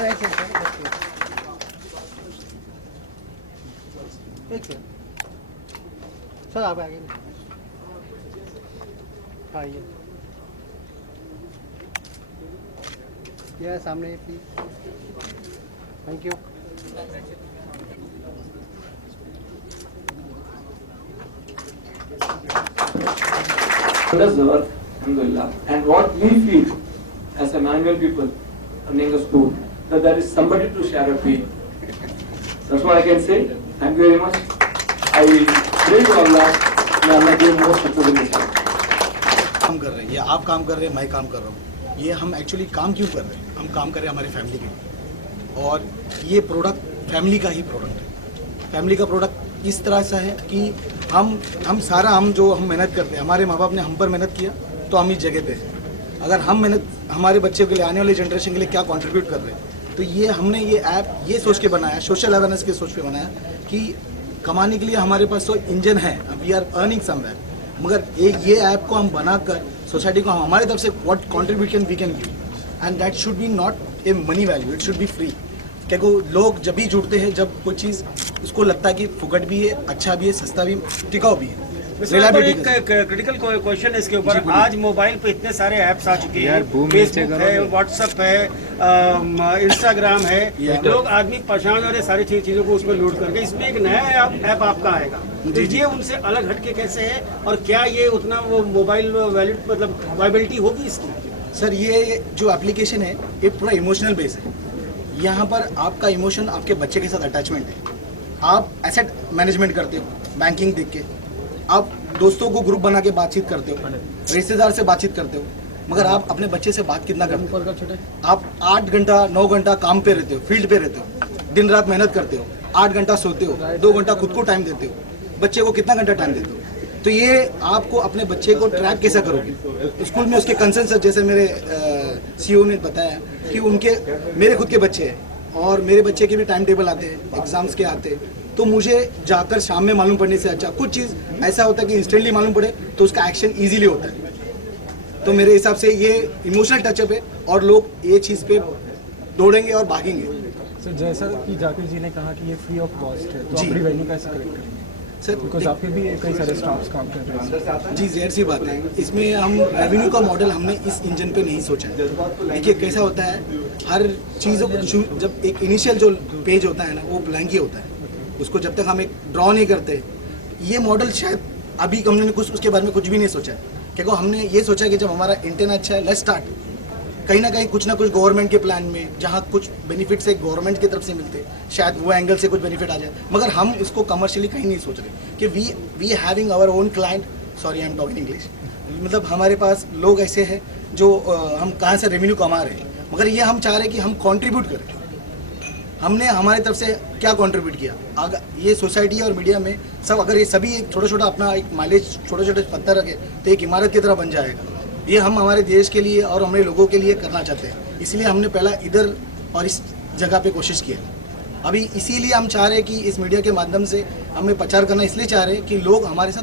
Sir आप आगे आइए, यह सामने please. Thank you. Alhamdulillah. And what we feel as a manual people running a school, that there is somebody to share a pain. That's what I can say. Thank you very much. I pray to Allah, may Allah give more success in this life. काम कर रहे हैं, या आप काम कर रहे हैं, मैं काम कर रहा हूँ, ये हम एक्चुअली काम क्यों कर रहे हैं? हम काम कर रहे हैं हमारे फैमिली के लिए, और ये प्रोडक्ट फैमिली का ही प्रोडक्ट है। फैमिली का प्रोडक्ट इस तरह से है कि हम मेहनत करते हैं, हमारे माँ बाप ने हम पर मेहनत किया तो हम इस जगह पे हैं। अगर हम मेहनत हमारे बच्चों के लिए, आने वाले जनरेशन के लिए क्या कंट्रीब्यूट कर रहे हैं, तो ये हमने ये ऐप ये सोच के बनाया, सोशल अवेयरनेस के सोच पे बनाया कि कमाने के लिए हमारे पास तो इंजन है, वी आर अर्निंग समवेयर, मगर ये ऐप को हम बनाकर सोसाइटी को हमारी तरफ से what contribution we can give, and that should be not a money value, it should be free. क्योंकि लोग जब भी जुड़ते हैं, जब कोई चीज़ उसको लगता है कि फुकट भी है, अच्छा भी है, सस्ता भी, टिकाऊ भी है। एक क्रिटिकल क्वेश्चन है इसके ऊपर। आज मोबाइल पे इतने सारे ऐप्स आ चुके हैं, फेसबुक है, व्हाट्सएप है, इंस्टाग्राम है, लोग आदमी परेशान हो रहे सारी चीज़ों को उसमें लोड करके। इसमें एक नया ऐप आपका आएगा, तो ये उनसे अलग हटके कैसे है, और क्या ये उतना वो मोबाइल वैलिड मतलब वायबिलिटी होगी इसकी? सर, ये जो एप्लीकेशन है ये पूरा इमोशनल बेस है। यहाँ पर आपका इमोशन आपके बच्चे के साथ अटैचमेंट है। आप एसेट मैनेजमेंट करते हो बैंकिंग देख के, आप दोस्तों को ग्रुप बना के बातचीत करते हो, रिश्तेदार से बातचीत करते हो, मगर आप अपने बच्चे से बात कितना करते हो? आप 8 घंटा 9 घंटा काम पे रहते हो, फील्ड पे रहते हो, दिन रात मेहनत करते हो, 8 घंटा सोते हो, 2 घंटा खुद को टाइम देते हो, बच्चे को कितना घंटा टाइम देते हो? तो ये आपको अपने बच्चे को ट्रैक कैसे करोगे? स्कूल में उसके कंसर्न, जैसे मेरे CEO ने बताया कि उनके मेरे खुद के बच्चे हैं और मेरे बच्चे के भी टाइम टेबल आते हैं, एग्जाम्स के आते हैं, तो मुझे जाकर शाम में मालूम पड़ने से अच्छा कुछ चीज़ ऐसा होता है कि इंस्टेंटली मालूम पड़े तो उसका एक्शन ईजिली होता है। तो मेरे हिसाब से ये इमोशनल टचअप है और लोग ये चीज़ पे दौड़ेंगे और भागेंगे। सर, जैसा कि जाकिर जी ने कहा कि ये फ्री ऑफ कॉस्ट है, तो आप रेवेन्यू कैसे कलेक्ट करेंगे? सर, बिकॉज आपके भी कई सारे स्टाफ्स काम कर रहे हैं। जी, ज़ाहिर सी बात है, इसमें हम रेवेन्यू का मॉडल हमने इस इंजन पे नहीं सोचा है। देखिए कैसा होता है, हर चीज़ों को जब एक इनिशियल जो पेज होता है ना, वो ब्लैंक ही होता है, उसको जब तक हम एक ड्रॉ नहीं करते। ये मॉडल शायद अभी हमने कुछ उसके बारे में कुछ भी नहीं सोचा है, क्योंकि हमने ये सोचा कि जब हमारा इंटेन अच्छा है, लेट्स स्टार्ट। कहीं ना कहीं कुछ ना कुछ गवर्नमेंट के प्लान में, जहाँ कुछ बेनिफिट्स है गवर्नमेंट की तरफ से मिलते, शायद वो एंगल से कुछ बेनिफिट आ जाए, मगर हम इसको कमर्शियली कहीं नहीं सोच रहे कि we having our own client. Sorry, I am talking English. मतलब हमारे पास लोग ऐसे हैं जो हम कहाँ से रेवेन्यू कमा रहे हैं, मगर ये हम चाह रहे हैं कि हम कॉन्ट्रीब्यूट करें। हमने हमारी तरफ से क्या कंट्रीब्यूट किया, अगर ये सोसाइटी और मीडिया में सब, अगर ये सभी एक छोटा छोटा अपना एक माइलेज छोटे छोटे पत्थर रखे तो एक इमारत की तरह बन जाएगा। ये हम हमारे देश के लिए और हमारे लोगों के लिए करना चाहते हैं, इसलिए हमने पहला इधर और इस जगह पे कोशिश किया। अभी इसीलिए हम चाह रहे हैं कि इस मीडिया के माध्यम से हमें प्रचार करना इसलिए चाह रहे हैं कि लोग हमारे साथ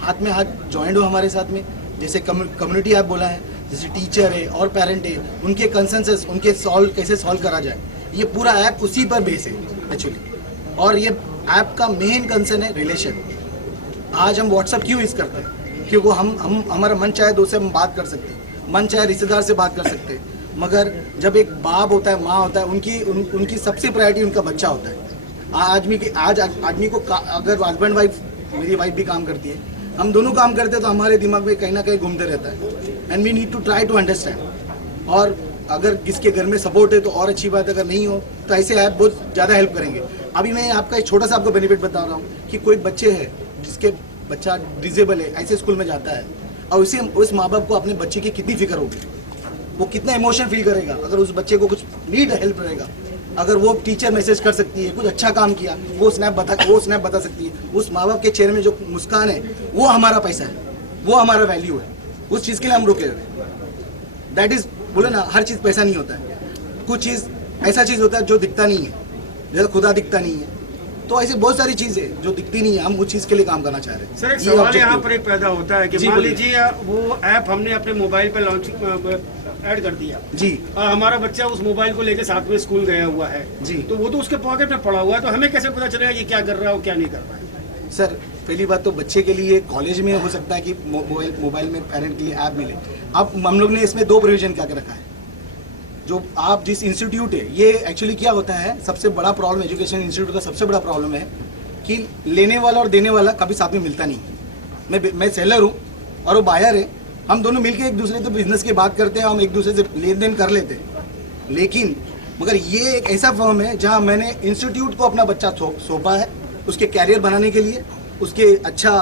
हाथ में हाथ ज्वाइंट हो हमारे साथ में। जैसे कम्युनिटी ऐप बोला है, जैसे टीचर है और पेरेंट है, उनके कंसेंसस उनके कैसे सॉल्व करा जाए, ये पूरा ऐप उसी पर बेस है एक्चुअली। और ये ऐप का मेन कंसर्न है रिलेशन। आज हम व्हाट्सअप क्यों यूज़ करते हैं? क्योंकि हम हमारा मन चाहे दोस्त से हम बात कर सकते हैं, मन चाहे रिश्तेदार से बात कर सकते हैं, मगर जब एक बाप होता है, माँ होता है, उनकी सबसे प्रायोरिटी उनका बच्चा होता है। आज आदमी को अगर हस्बैंड वाइफ, मेरी वाइफ भी काम करती है, हम दोनों काम करते हैं, तो हमारे दिमाग में कहीं ना कहीं घूमते रहता है, and we need to try to understand. और अगर किसके घर में सपोर्ट है तो और अच्छी बात है, अगर नहीं हो तो ऐसे ऐप बहुत ज़्यादा हेल्प करेंगे। अभी मैं आपका एक छोटा सा आपको बेनिफिट बता रहा हूँ कि कोई बच्चे है जिसके बच्चा डिसेबल है, ऐसे स्कूल में जाता है, और उस माँ बाप को अपने बच्चे की कितनी फिक्र होगी, वो कितना इमोशन फील करेगा अगर उस बच्चे को कुछ नीड हेल्प रहेगा। अगर वो टीचर मैसेज कर सकती है, कुछ अच्छा काम किया, वो स्नैप बता सकती है, उस माँ बाप के चेहरे में जो मुस्कान है वो हमारा पैसा है, वो हमारा वैल्यू है, उस चीज़ के लिए हम रुके हुए। दैट इज़, बोले ना, हर चीज़ पैसा नहीं होता है, कुछ चीज़ ऐसा चीज़ होता है जो दिखता नहीं है, जैसे खुदा दिखता नहीं है, तो ऐसे बहुत सारी चीज़ें जो दिखती नहीं है, हम उस चीज़ के लिए काम करना चाह रहे हैं। सर, एक सवाल यहाँ पर एक पैदा होता है कि मान लीजिए वो ऐप हमने अपने मोबाइल पर लॉन्च ऐड कर दिया जी हमारा बच्चा उस मोबाइल को लेके साथ में स्कूल गया हुआ है जी। तो वो तो उसके पॉकेट में पड़ा हुआ है, तो हमें कैसे पता चलेगा ये क्या कर रहा है और क्या नहीं कर रहा है? सर, पहली बात तो बच्चे के लिए कॉलेज में हो सकता है कि मोबाइल में पेरेंट के लिए ऐप मिले। अब हम लोग ने इसमें 2 प्रोविजन क्या कर रखा है। जो आप जिस इंस्टीट्यूट है, ये एक्चुअली क्या होता है, सबसे बड़ा प्रॉब्लम एजुकेशन इंस्टीट्यूट का सबसे बड़ा प्रॉब्लम है कि लेने वाला और देने वाला कभी साथ में मिलता नहीं। मैं सेलर हूँ और वो बायर है, हम दोनों मिलके एक दूसरे से बिजनेस की बात करते हैं, हम एक दूसरे से लेन देन कर लेते हैं। लेकिन मगर ये एक ऐसा फर्म है जहाँ मैंने इंस्टीट्यूट को अपना बच्चा सौंपा है, उसके कैरियर बनाने के लिए, उसके अच्छा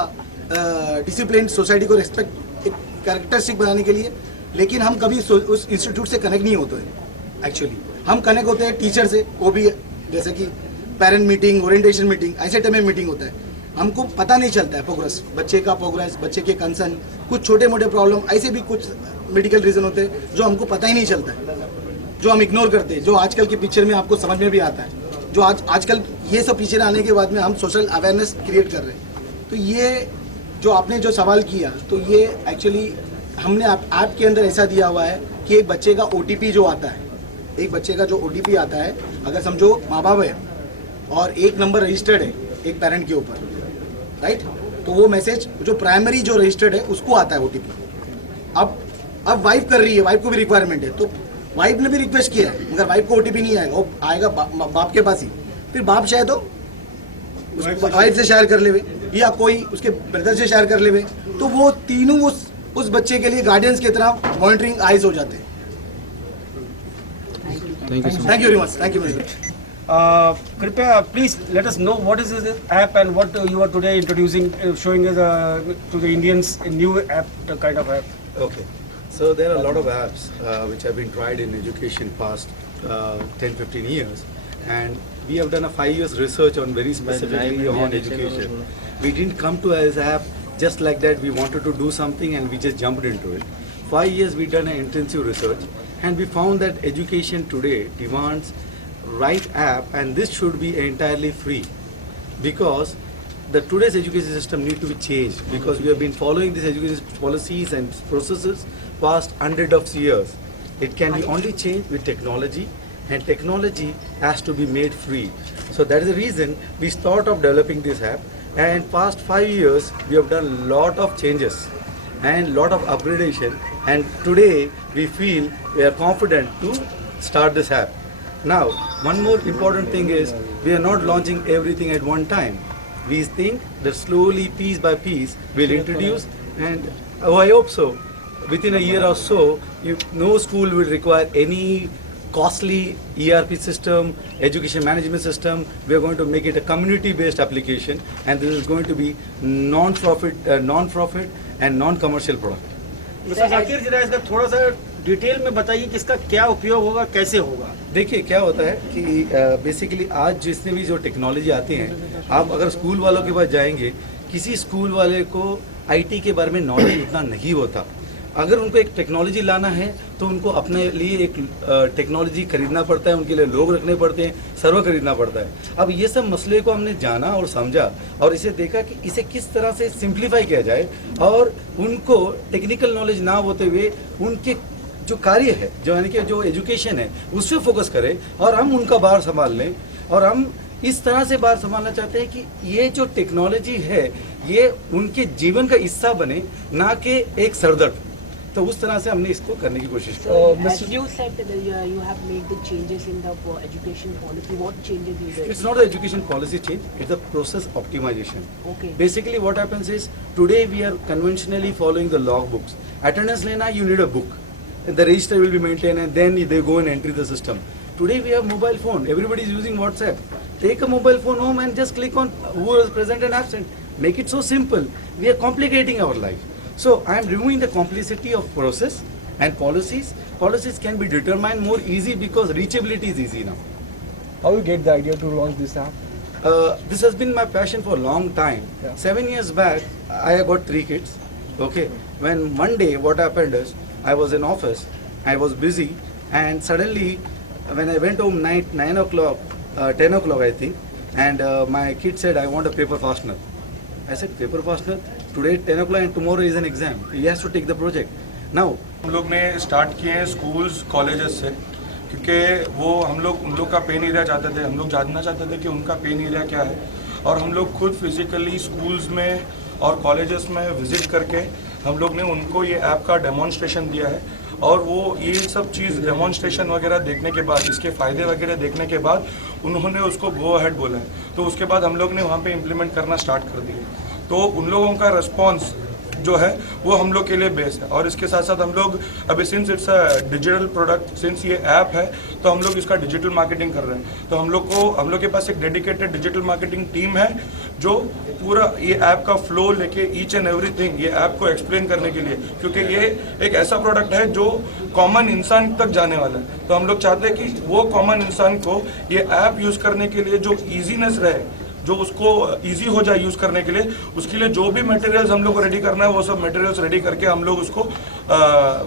डिसिप्लिन, सोसाइटी को रेस्पेक्ट, एक कैरेक्टरिस्टिक बनाने के लिए। लेकिन हम कभी उस इंस्टीट्यूट से कनेक्ट नहीं होते हैं। एक्चुअली हम कनेक्ट होते हैं टीचर से, वो भी जैसे कि पेरेंट मीटिंग, ओरिएंटेशन मीटिंग, ऐसे टाइम में मीटिंग होता है। हमको पता नहीं चलता है प्रोग्रेस, बच्चे का प्रोग्रेस, बच्चे के कंसर्न, कुछ छोटे मोटे प्रॉब्लम, ऐसे भी कुछ मेडिकल रीज़न होते हैं जो हमको पता ही नहीं चलता है, जो हम इग्नोर करते हैं, जो आजकल के पिक्चर में आपको समझ में भी आता है। जो आजकल ये सब पिक्चर आने के बाद में हम सोशल अवेयरनेस क्रिएट कर रहे हैं। तो ये जो आपने जो सवाल किया, तो ये एक्चुअली हमने ऐप के अंदर ऐसा दिया हुआ है कि एक बच्चे का OTP जो आता है, एक बच्चे का जो OTP आता है, अगर समझो माँ बाप है और एक नंबर रजिस्टर्ड है एक पेरेंट के ऊपर, राइट, तो वो मैसेज जो प्राइमरी जो रजिस्टर्ड है उसको आता है OTP। अब वाइफ कर रही है, वाइफ को भी रिक्वायरमेंट है, तो वाइफ ने भी रिक्वेस्ट किया है, मगर वाइफ को OTP नहीं आएगा, वो आएगा बाप के पास ही। फिर बाप चाहे तो वाइफ से शेयर कर लेवे या कोई उसके ब्रदर से शेयर कर लेवे, तो वो तीनों उस बच्चे के लिए गार्डियंस की तरह मॉनिटरिंग आइज हो जाते हैं। Thank you very much. Thank you very much. कृपया please let us know what is this app and what you are today introducing, showing us to the Indians a new app, kind of app. Okay, so there are a lot of apps which have been tried in education past 10-15 years, and we have done a 5 years research on very specifically on education. We didn't come to as app just like that. We wanted to do something and we just jumped into it. 5 years we done an intensive research and we found that education today demands right app, and this should be entirely free, because the today's education system need to be changed, because we have been following these education policies and processes past hundred of years. It can be only changed with technology, and technology has to be made free. So that is the reason we thought of developing this app, and past 5 years we have done lot of changes and lot of upgradation, and today we feel we are confident to start this app. Now, one more important thing is we are not launching everything at one time. We think that slowly, piece by piece, we'll introduce, and I hope so, within a year or so, no school will require any costly ERP system, education management system. We are going to make it a community-based application, and this is going to be non-profit and non-commercial product. Mister Zakir, जरा इसका थोड़ा सा detail में बताइए कि इसका क्या उपयोग होगा, कैसे होगा? देखिए क्या होता है कि बेसिकली आज जितने भी जो टेक्नोलॉजी आती हैं, आप अगर स्कूल वालों के पास जाएंगे, किसी स्कूल वाले को IT के बारे में नॉलेज उतना नहीं होता। अगर उनको एक टेक्नोलॉजी लाना है तो उनको अपने लिए एक टेक्नोलॉजी खरीदना पड़ता है, उनके लिए लोग रखने पड़ते हैं, सर्वर खरीदना पड़ता है। अब ये सब मसले को हमने जाना और समझा और इसे देखा कि इसे किस तरह से सिंप्लीफाई किया जाए और उनको टेक्निकल नॉलेज ना होते हुए उनके जो कार्य है, जो यानी कि जो एजुकेशन है, उस पर फोकस करें और हम उनका बार संभाल लें। और हम इस तरह से बार संभालना चाहते हैं कि ये जो टेक्नोलॉजी है ये उनके जीवन का हिस्सा बने, ना कि एक सरदर्द। तो उस तरह से हमने इसको करने की कोशिश की। As you said that you have made the changes in the education policy. What changes you did? It's not the education policy change, it's the process optimization. Okay. Basically what happens is, today we are conventionally following the log books. Attendance lena, you need a book. The register will be maintained and then they go and enter the system. Today we have mobile phone, everybody is using WhatsApp. Take a mobile phone home and just click on who is present and absent. Make it so simple. We are complicating our life. So I am removing the complexity of process and policies. Policies can be determined more easy because reachability is easy now. How you get the idea to launch this app? This has been my passion for a long time. Yeah. 7 years back, I got 3 kids. Okay, when one day what happened is, I was in office, I was busy, and suddenly when I went home 9 o'clock, 10 o'clock I think, and my kid said, I want a paper fastener. I said, paper fastener? Today 10 o'clock and tomorrow is an exam. He has to take the project. Now, हम लोग ने start किए हैं schools colleges से, क्योंकि वो हम लोग उन लोग का पेन एरिया चाहते थे, हम लोग जानना चाहते थे कि उनका पेन एरिया क्या है, और हम लोग खुद फिजिकली स्कूल्स में और कॉलेजेस में विजिट करके हम लोग ने उनको ये ऐप का डेमोन्स्ट्रेशन दिया है, और वो ये सब चीज़ डेमोन्स्ट्रेशन वगैरह देखने के बाद, इसके फ़ायदे वगैरह देखने के बाद उन्होंने उसको गो अहेड बोला है। तो उसके बाद हम लोग ने वहाँ पे इम्प्लीमेंट करना स्टार्ट कर दिया। तो उन लोगों का रिस्पॉन्स जो है वो हम लोग के लिए बेस्ट है। और इसके साथ साथ हम लोग अभी since it's a digital product, since ये ऐप है, तो हम लोग इसका डिजिटल मार्केटिंग कर रहे हैं। तो हम लोग के पास एक डेडिकेटेड डिजिटल मार्केटिंग टीम है जो पूरा ये ऐप का फ्लो लेके ईच एंड एवरीथिंग ये ऐप को एक्सप्लेन करने के लिए, क्योंकि ये एक ऐसा प्रोडक्ट है जो कॉमन इंसान तक जाने वाला है। तो हम लोग चाहते हैं कि वो कॉमन इंसान को ये ऐप यूज़ करने के लिए जो ईजीनेस रहे, जो उसको इजी हो जाए यूज़ करने के लिए, उसके लिए जो भी मटेरियल्स हम लोग को रेडी करना है वो सब मटेरियल्स रेडी करके हम लोग उसको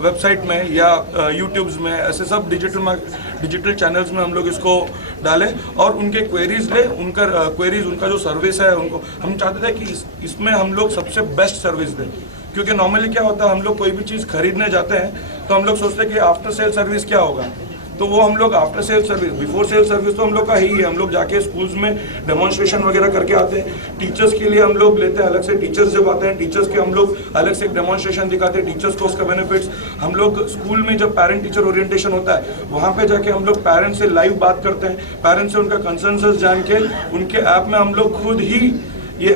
वेबसाइट में या यूट्यूब्स में ऐसे सब डिजिटल चैनल्स में हम लोग इसको डालें और उनके क्वेरीज ले, उनका जो सर्विस है उनको हम चाहते थे कि इसमें हम लोग सबसे बेस्ट सर्विस दें। क्योंकि नॉर्मली क्या होता है, हम लोग कोई भी चीज़ खरीदने जाते हैं तो हम लोग सोचते हैं कि आफ्टर सेल सर्विस क्या होगा, तो वो हम लोग after sale service, before sale service तो हम लोग का ही है। हम लोग जाके स्कूल्स में डेमोन्स्ट्रेशन वगैरह करके आते हैं। टीचर्स के लिए हम लोग लेते हैं अलग से, टीचर्स जब आते हैं टीचर्स के हम लोग अलग से एक डेमोन्स्ट्रेशन दिखाते हैं, टीचर्स को उसका बेनिफिट्स। हम लोग स्कूल में जब पेरेंट टीचर ओरिएंटेशन होता है वहाँ पे जाके हम लोग पेरेंट्स से लाइव बात करते हैं, पेरेंट्स से उनका कंसर्न्स जान के उनके ऐप में हम लोग खुद ही ये